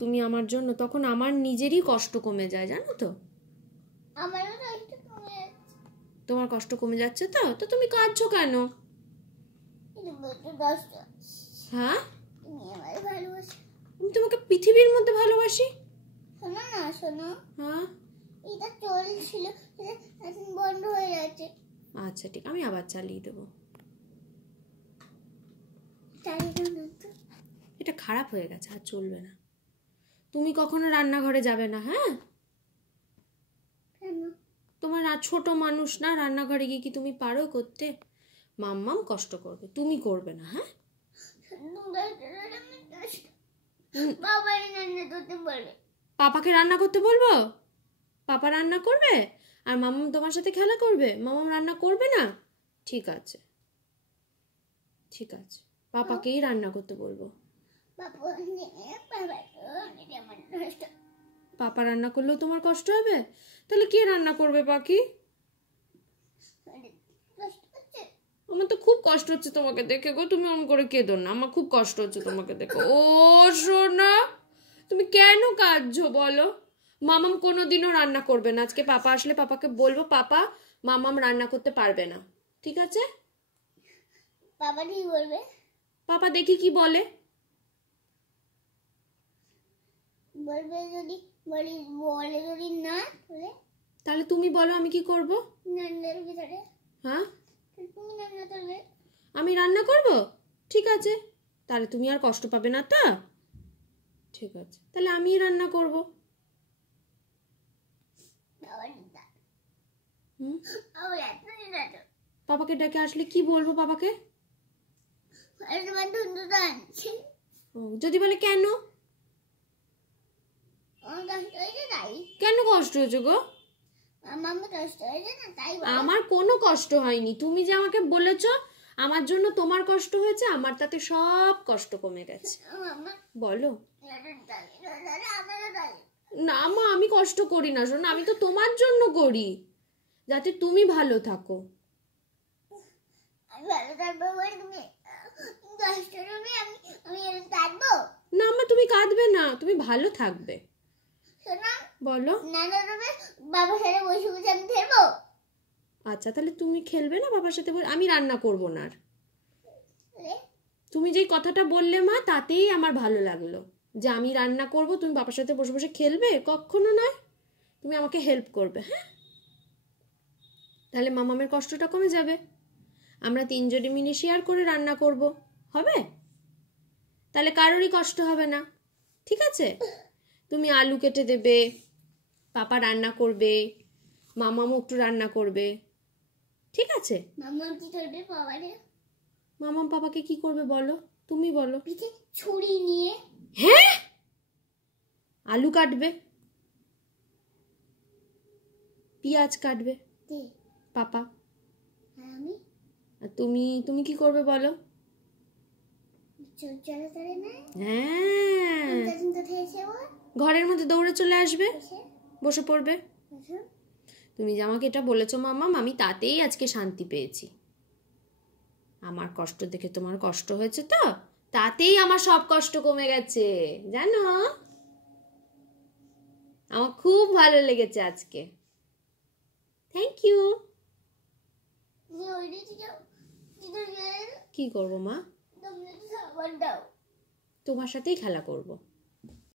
তুমি আমার জন্য, তখন আমার নিজেরই কষ্ট কমে যায়, জানো তো। আমারও কষ্ট কমে যাচ্ছে। তোমার কষ্ট কমে যাচ্ছে তো? তো তুমি কাঁদছো কেন? হ্যাঁ, তুমি আমায় ভালোবাসো। আমি তোমাকে পৃথিবীর মধ্যে ভালোবাসি। শোনো না, শোনো। হ্যাঁ, এটা চলছিল, এখন বন্ধ হয়ে যাচ্ছে। আচ্ছা ঠিক, আমি আবার চালিয়ে দেবো। এটা খারাপ হয়ে গেছে, আর চলবে না। তুমি কখনো রান্নাঘরে যাবে না, হ্যাঁ? তোমার ছোট মানুষ না, রান্নাঘরে গিয়ে কি তুমি পারো করতে? মাম্মাম কষ্ট করবে, তুমি করবে না, হ্যাঁ? পাপাকে রান্না করতে বলবো? পাপা রান্না করবে আর মাম্মাম তোমার সাথে খেলা করবে? মাম্মাম রান্না করবে না? ঠিক আছে, ঠিক আছে, পাপাকেই রান্না করতে বলবো। পাপা রান্না করলেও তোমার কষ্ট হবে? তাহলে কে রান্না করবে পাখি? আমার তো খুব কষ্ট হচ্ছে তোমাকে দেখে গো। তুমি অমন করে কেঁদো না, আমার খুব কষ্ট হচ্ছে তোমাকে দেখে। ও সোনা, তুমি কেন কাঁদছো বলো? মামাম কোনোদিনও রান্না করবে না। আজকে পাপা আসলে পাপাকে বলবো, পাপা মামাম রান্না করতে পারবে না, ঠিক আছে? পাপা কি বলবে? পাপা দেখি কি বলে। বলবে যদি বলে যদি না, তাহলে তুমি বলো আমি কি করব? রান্নার ভিতরে। হ্যাঁ, তুমি রান্না করবে। আমি রান্না করব, ঠিক আছে। তাহলে তুমি আর কষ্ট পাবে না তো? ঠিক আছে, তাহলে আমি রান্না করব। পাপাকে ডেকে আসলে কি বলবো পাপাকে? যদি বলে কেন? কেন কষ্ট হয়েছে গো? আমার কোনো কষ্ট হয়নি। তুমি যে আমাকে বলেছো আমার জন্য তোমার কষ্ট হয়েছে, আমার তাতে সব কষ্ট কমে গেছে। বলো না মা, আমি কষ্ট করি না শোনো, আমি তো তোমার জন্য করি, যাতে তুমি ভালো থাকো। না মা, তুমি কাঁদবে না, তুমি ভালো থাকবে। বলো বাবার সাথে বসে বসে আমি খেলবো। আচ্ছা, তাহলে তুমি খেলবে না বাবার সাথে? আমি রান্না করবো না। তুমি যেই কথাটা বললে মা, তাতেই আমার ভালো লাগলো যে আমি রান্না করব, তুমি বাবার সাথে বসে বসে খেলবে। কখনো নয়, তুমি আমাকে হেল্প করবে, হ্যাঁ? তাহলে মামামের কষ্টটা কমে যাবে। আমরা তিনজনে মিলে শেয়ার করে রান্না করব, হবে? তাহলে কারোরই কষ্ট হবে না, ঠিক আছে? তুমি আলু কেটে দেবে, পাপা রান্না করবে, মামামও একটু রান্না করবে, ঠিক আছে? মামা কি করবে? বাবারে মামাম পাপাকে কি করবে বলো, তুমি বলো। পিঠে ছুরি নিয়ে। হ্যাঁ, আলু কাটবে, পেঁয়াজ কাটবে পাপা। আমি আর তুমি তুমি কি করবে বলো? হ্যাঁ, ঘরের মধ্যে দৌড়ে চলে আসবে, বসে পড়বে। তুমি যে আমাকে এটা বলেছো মাম্মাম, আমি তাতেই আজকে শান্তি পেয়েছি। আমার কষ্ট দেখে তোমার কষ্ট হয়েছে তো, তাতেই আমার সব কষ্ট কমে গেছে, জানো? আমার খুব ভালো লেগেছে আজকে। Thank you. কি করবো মা? তোমার সাথেই খেলা করবো।